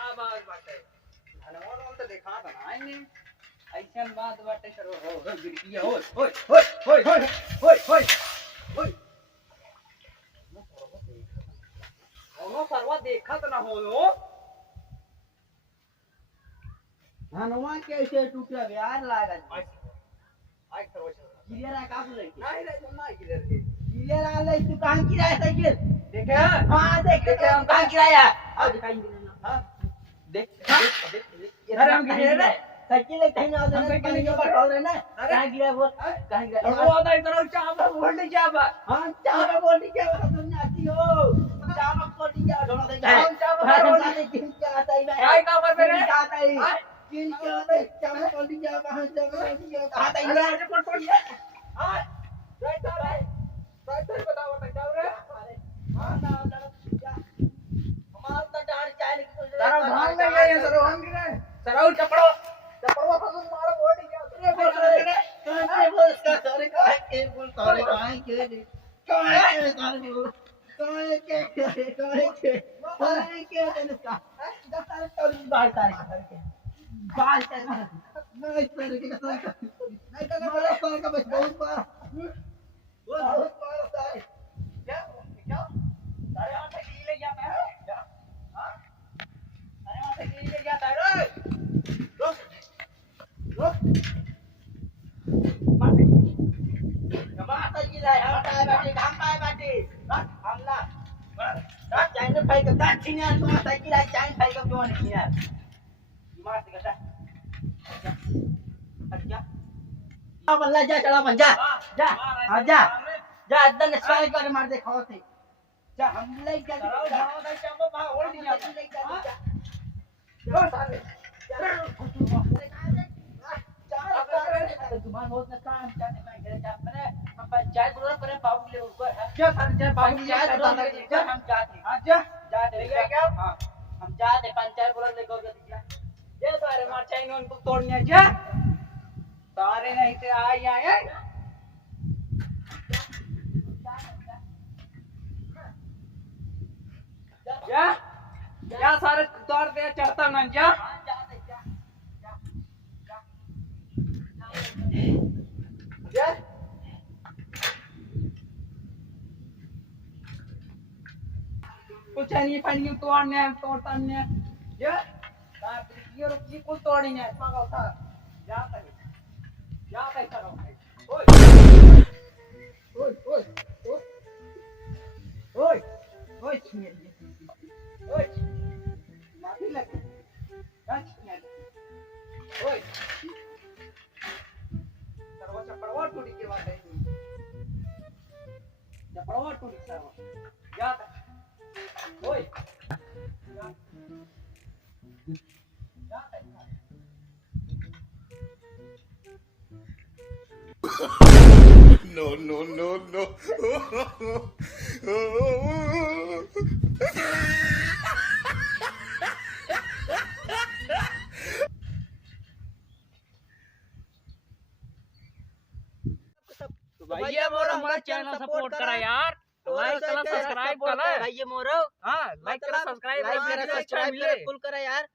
का बात बाटे धनवान तो देखा था ना इने ऐसन बात बाटे सर हो गिरगिया ओए ओए ओए ओए ओए ओए ओए ओए ono sarwa देखत ना हो नो धनवा कैसे टूटा यार लागत आई सर्व क्लियर है का बोले नहीं रे नहीं क्लियर के क्लियर आ ले तू कहां किराया साइकिल देखे हां देखे हम कहां किराया अब दिखाएंगे ना हां देख देख अरे हम गिरे रे साइकिल कहीं ना हम साइकिल के ऊपर चल रहे ना कहां गिरा बोल कहां गिरा वो आता इधर चाबा बोल चाबा हां चाबा बोल क्या तुम आती हो चाबा बोल क्या ढोला दे चाबा बोल क्या आता है काय का पर मेरे आता है किन क्या आता है चाबा बोल क्या कहां चाबा आता है अरे पट हां राइट राइट बताओ बताओ रे हां ना हमारा तो डांड चाय निकल तारा भाग में गए सर हम गिरे सर चपड़ो फगुन मारो बोल क्या अरे बोल इसका सारे काहे के बोल सारे काहे के इसका दफ्तर तो बाल तारीख के बाल नहीं सर के नहीं तो मारो सर का बस बहुत बार बहुत बार सर क्या तारे वहां से गिर ले जाता है क्या हां तारे वहां से गिर ले जाता है रे रुक मार कमाता गिरा है हटाए बैठे काम पाए बैठे हमला ना चाइना भाई का दांत छीना तो साइकिल है चाइना भाई का क्यों नहीं छीना मार से कटा अच्छा अब अल्लाह जा चला बन जा जा आ जा जा अदन स्पाई कर मार दे खाओ थे जा हम ले जा जाओ दे चंबो भा होल दिया ले जा जो साले जुबान बहुत नशा हम चाहते मैं घर जा मैंने हम पंचायत बोल पर बाबू ले ऊपर है क्या पंचायत बाबू पंचायत बोल हम जाते हां जा जाते क्या हां हम जाते पंचायत बोल ले गो दिया ये सारे मार चाहिए उनको तोड़ने जा सारे नहीं ते आई आए जा जा सारे तोड़ दे चढ़ता ना जा जा कुछ नहीं पानी तोड़ने तोड़ता नहीं जा ये रुकी को तोड़नी है पागल था जाता करो ओए ओए ओए ओए ओए छीन ओए माफी लग कच ओए सर्व चपड़वा टूटी के बात है चपड़वा टूटी सर्व जाता ओए No, no, no, no. भैया मोर हमारा चैनल सपोर्ट करा यार लाइक करा सब्सक्राइब करा भैया मोरो हां लाइक करा सब्सक्राइब बिल्कुल करा यार